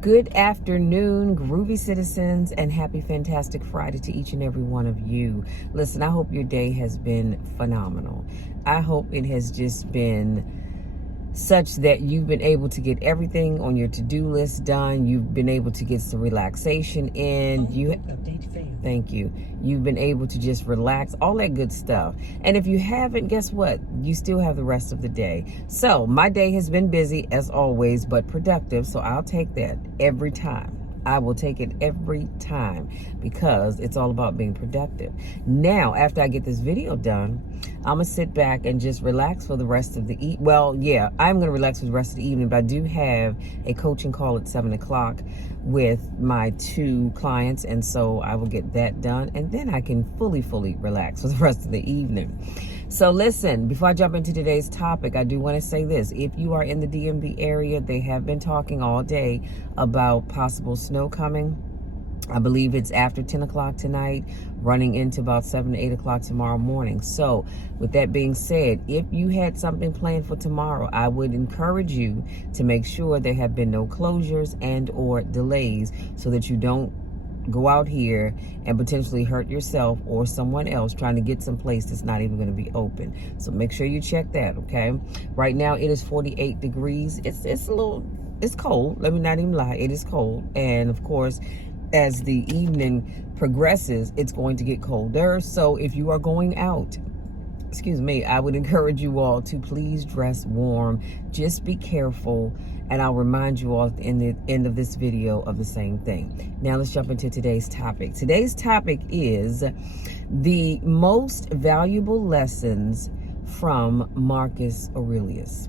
Good afternoon, groovy citizens, and happy fantastic Friday to each and every one of you. Listen, I hope your day has been phenomenal. I hope it has just been such that you've been able to get everything on your to-do list done. You've been able to get some relaxation in. Thank you. You've been able to just relax, all that good stuff. And if you haven't, guess what? You still have the rest of the day. So my day has been busy as always, but productive. So I'll take that every time. I will take it every time because it's all about being productive. Now, after I get this video done, I'm going to sit back and just relax for the rest of the evening. Well, yeah, I'm going to relax for the rest of the evening, but I do have a coaching call at 7 o'clock with my 2 clients, and so I will get that done, and then I can fully relax for the rest of the evening. So listen, before I jump into today's topic, I do want to say this. If you are in the DMV area, they have been talking all day about possible snow coming. I believe it's after 10 o'clock tonight, running into about 7 to 8 o'clock tomorrow morning. So with that being said, if you had something planned for tomorrow, I would encourage you to make sure there have been no closures and or delays so that you don't go out here and potentially hurt yourself or someone else trying to get someplace that's not even going to be open. So make sure you check that, okay? Right now it is 48 degrees. It's cold. Let me not even lie. It is cold. And of course, as the evening progresses, it's going to get colder. So if you are going out, I would encourage you all to please dress warm. Just be careful. And I'll remind you all in the end of this video of the same thing. Now let's jump into today's topic. Today's topic is the most valuable lessons from Marcus Aurelius.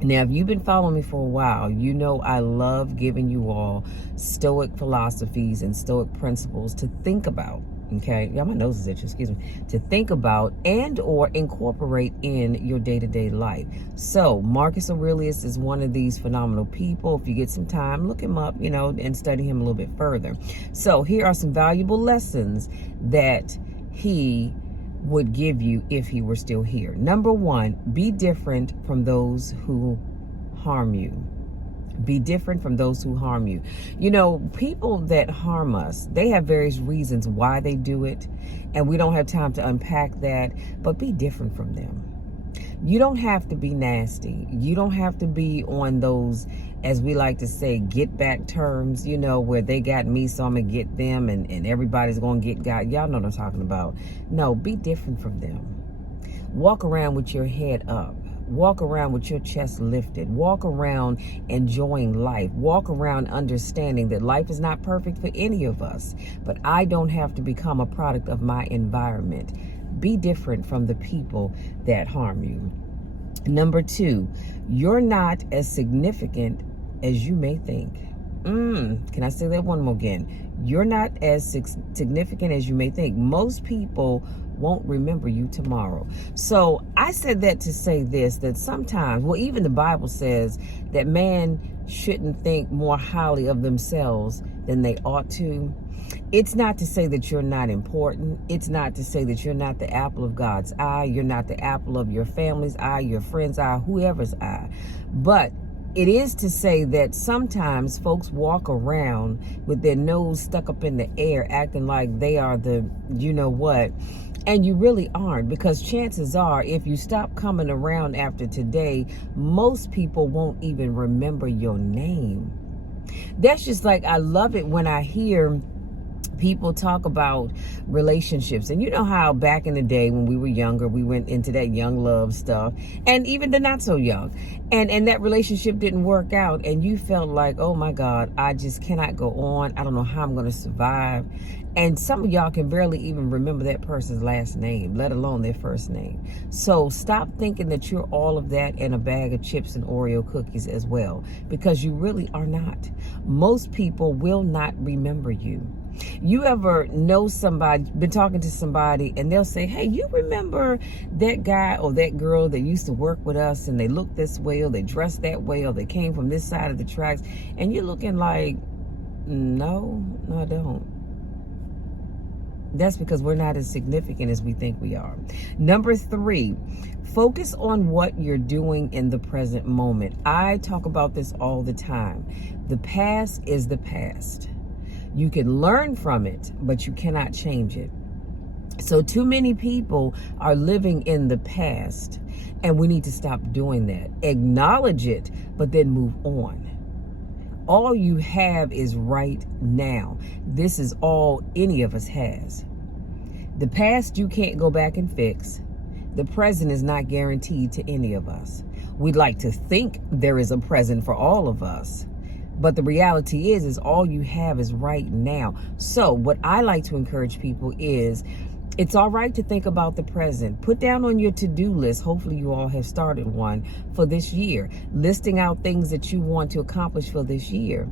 Now, if you've been following me for a while, you know I love giving you all Stoic philosophies and Stoic principles to think about. Okay, yeah, my nose is itchy, excuse me, to think about and or incorporate in your day-to-day life. So Marcus Aurelius is one of these phenomenal people. If you get some time, look him up, and study him a little bit further. So here are some valuable lessons that he would give you if he were still here. Number 1, be different from those who harm you. Be different from those who harm you. People that harm us, they have various reasons why they do it, and we don't have time to unpack that, but be different from them. You don't have to be nasty. You don't have to be on those, as we like to say, get back terms, where they got me, so I'm going to get them, and everybody's going to get God. Y'all know what I'm talking about. No, be different from them. Walk around with your head up. Walk around with your chest lifted. Walk around enjoying life. Walk around understanding that life is not perfect for any of us, but I don't have to become a product of my environment. Be different from the people that harm you. Number 2, you're not as significant as you may think. Can I say that one more again? You're not as significant as you may think. Most people won't remember you tomorrow. So I said that to say this, that sometimes, well, even the Bible says that man shouldn't think more highly of themselves than they ought to. It's not to say that you're not important. It's not to say that you're not the apple of God's eye. You're not the apple of your family's eye, your friend's eye, whoever's eye. But it is to say that sometimes folks walk around with their nose stuck up in the air, acting like they are the you-know-what, and you really aren't, because chances are, if you stop coming around after today, most people won't even remember your name. That's just like, I love it when I hear people talk about relationships. And you know how back in the day when we were younger, we went into that young love stuff, and even the not so young, and that relationship didn't work out, and you felt like, oh my God, I just cannot go on. I don't know how I'm going to survive. And some of y'all can barely even remember that person's last name, let alone their first name. So stop thinking that you're all of that and a bag of chips and Oreo cookies as well, because you really are not. Most people will not remember you. You ever know somebody, been talking to somebody, and they'll say, hey, you remember that guy or that girl that used to work with us, and they look this way, or they dress that way, or they came from this side of the tracks, and you're looking like, no, I don't. That's because we're not as significant as we think we are. Number 3, focus on what you're doing in the present moment. I talk about this all the time. The past is the past. You can learn from it, but you cannot change it. So too many people are living in the past, and we need to stop doing that. Acknowledge it, but then move on. All you have is right now. This is all any of us has. The past you can't go back and fix. The present is not guaranteed to any of us. We'd like to think there is a present for all of us. But the reality is all you have is right now. So what I like to encourage people is, it's all right to think about the present. Put down on your to-do list, hopefully you all have started one for this year, listing out things that you want to accomplish for this year.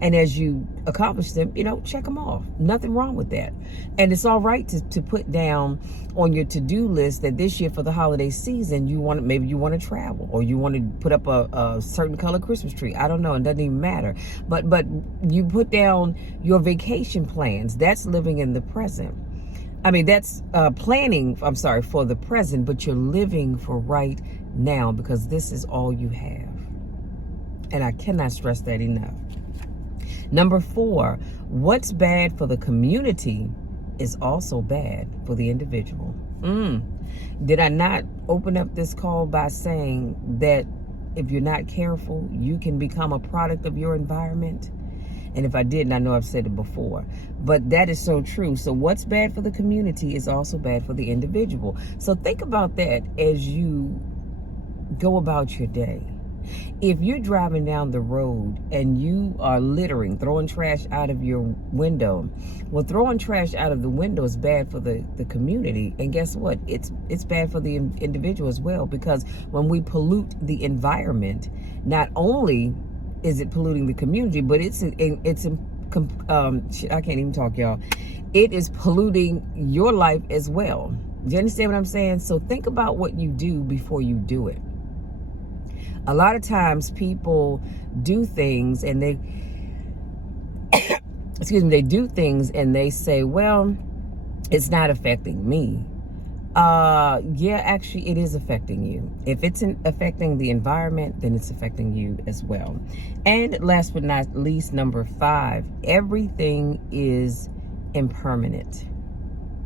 And as you accomplish them, check them off. Nothing wrong with that. And it's all right to put down on your to-do list that this year for the holiday season, maybe you want to travel, or you want to put up a certain color Christmas tree. I don't know. It doesn't even matter. But you put down your vacation plans. That's living in the present. I mean, that's planning, for the present, but you're living for right now, because this is all you have. And I cannot stress that enough. Number 4, what's bad for the community is also bad for the individual. Did I not open up this call by saying that if you're not careful, you can become a product of your environment? And if I didn't, I know I've said it before, but that is so true. So what's bad for the community is also bad for the individual. So think about that as you go about your day. If you're driving down the road and you are littering, throwing trash out of your window, well, throwing trash out of the window is bad for the community. And guess what? It's bad for the individual as well, because when we pollute the environment, not only is it polluting the community, but I can't even talk, y'all. It is polluting your life as well. Do you understand what I'm saying? So think about what you do before you do it. A lot of times people do things and they do things and they say, well, it's not affecting me. Yeah, actually it is affecting you. If it's affecting the environment, then it's affecting you as well. And last but not least, number 5, everything is impermanent.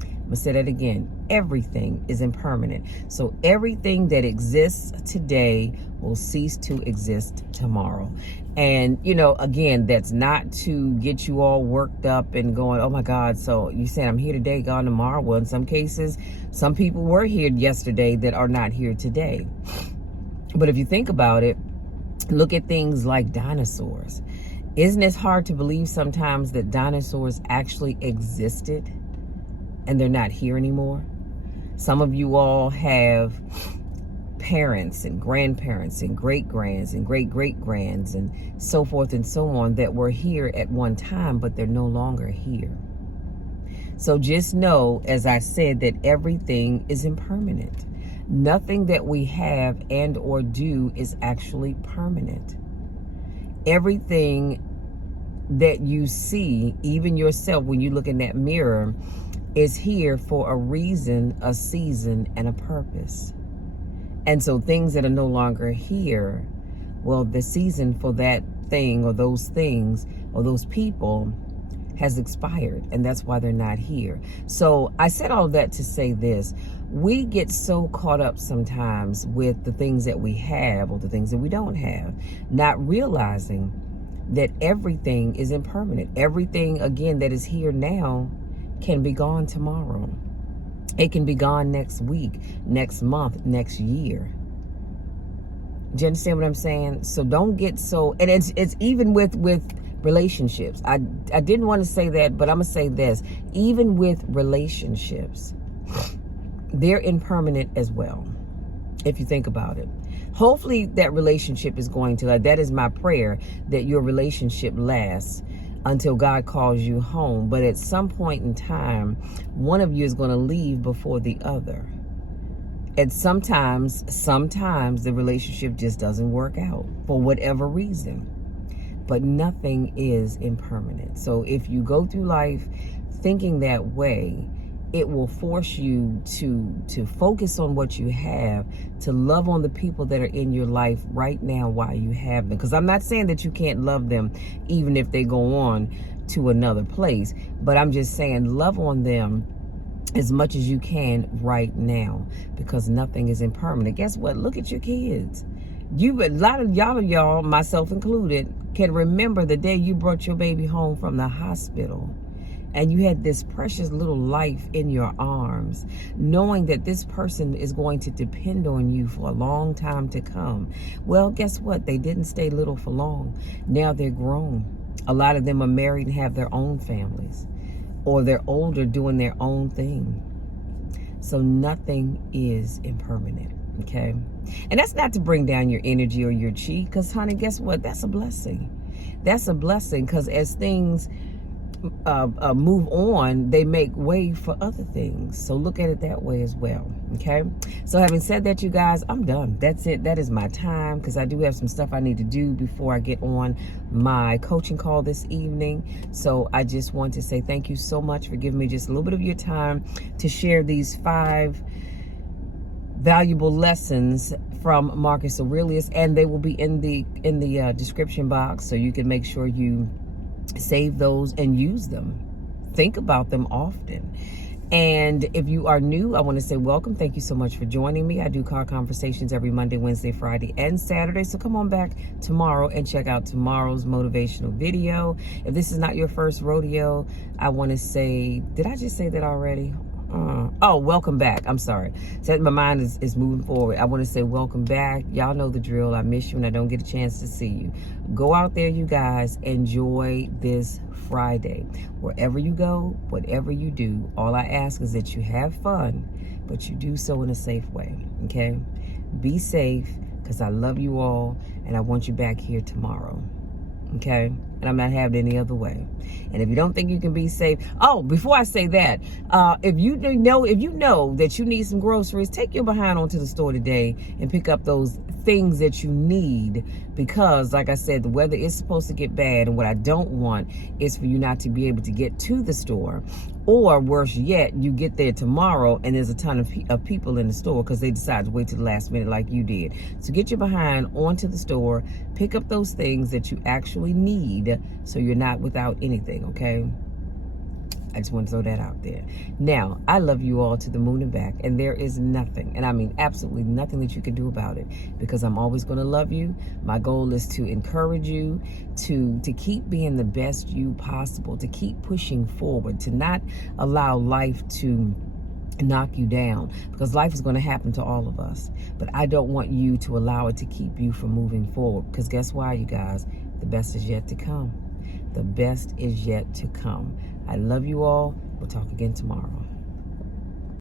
I'm gonna say that again. Everything is impermanent. So everything that exists today will cease to exist tomorrow. And, again, that's not to get you all worked up and going, oh my God, so you said I'm here today, gone tomorrow. Well, in some cases, some people were here yesterday that are not here today. But if you think about it, look at things like dinosaurs. Isn't it hard to believe sometimes that dinosaurs actually existed and they're not here anymore? Some of you all have parents and grandparents and great-grands and great-great-grands and so forth and so on that were here at one time, but they're no longer here. So just know, as I said, that everything is impermanent. Nothing that we have and or do is actually permanent. Everything that you see, even yourself, when you look in that mirror, is here for a reason, a season, and a purpose. And so things that are no longer here, well, the season for that thing or those things or those people has expired, and that's why they're not here. So I said all of that to say this. We get so caught up sometimes with the things that we have or the things that we don't have, not realizing that everything is impermanent. Everything, again, that is here now can be gone tomorrow. It can be gone next week, next month, next year. Do you understand what I'm saying? So don't get so, and it's even with relationships. I didn't want to say that, but I'm gonna say this. Even with relationships, they're impermanent as well, if you think about it. Hopefully that relationship is going to, that is my prayer, that your relationship lasts until God calls you home. But at some point in time, one of you is going to leave before the other. And sometimes the relationship just doesn't work out for whatever reason. but nothing is impermanent. So if you go through life thinking that way, it will force you to focus on what you have, to love on the people that are in your life right now while you have them. Because I'm not saying that you can't love them even if they go on to another place, but I'm just saying love on them as much as you can right now, because nothing is impermanent. Guess what? Look at your kids. A lot of y'all, myself included, can remember the day you brought your baby home from the hospital and you had this precious little life in your arms, knowing that this person is going to depend on you for a long time to come. Well, guess what? They didn't stay little for long. Now they're grown. A lot of them are married and have their own families, or they're older doing their own thing. So nothing is impermanent, okay? And that's not to bring down your energy or your chi, because honey, guess what? That's a blessing. That's a blessing, because as things move on, they make way for other things. So look at it that way as well, okay? So having said that, you guys, I'm done. That's it. That is my time, because I do have some stuff I need to do before I get on my coaching call this evening. So I just want to say thank you so much for giving me just a little bit of your time to share these 5 valuable lessons from Marcus Aurelius, and they will be in the description box, so you can make sure you save those and use them. Think about them often. And if you are new, I want to say welcome. Thank you so much for joining me. I do car conversations every Monday, Wednesday, Friday, and Saturday. So come on back tomorrow and check out tomorrow's motivational video. If this is not your first rodeo, I want to say, did I just say that already? Oh, welcome back. I'm sorry. So my mind is moving forward. I want to say welcome back. Y'all know the drill. I miss you and I don't get a chance to see you. Go out there, you guys. Enjoy this Friday. Wherever you go, whatever you do, all I ask is that you have fun, but you do so in a safe way, okay? Be safe, because I love you all and I want you back here tomorrow, okay? And I'm not having it any other way. And if you don't think you can be safe, oh, before I say that, if you know that you need some groceries, take your behind onto the store today and pick up those things that you need, because like I said, the weather is supposed to get bad, and what I don't want is for you not to be able to get to the store, or worse yet, you get there tomorrow and there's a ton of people in the store because they decide to wait to the last minute like you did. So get your behind onto the store, pick up those things that you actually need, so you're not without anything, okay? I just want to throw that out there. Now, I love you all to the moon and back, and there is nothing, and I mean absolutely nothing that you can do about it, because I'm always going to love you. My goal is to encourage you to keep being the best you possible, to keep pushing forward, to not allow life to knock you down, because life is going to happen to all of us. But I don't want you to allow it to keep you from moving forward, because guess why, you guys? The best is yet to come. The best is yet to come. I love you all. We'll talk again tomorrow.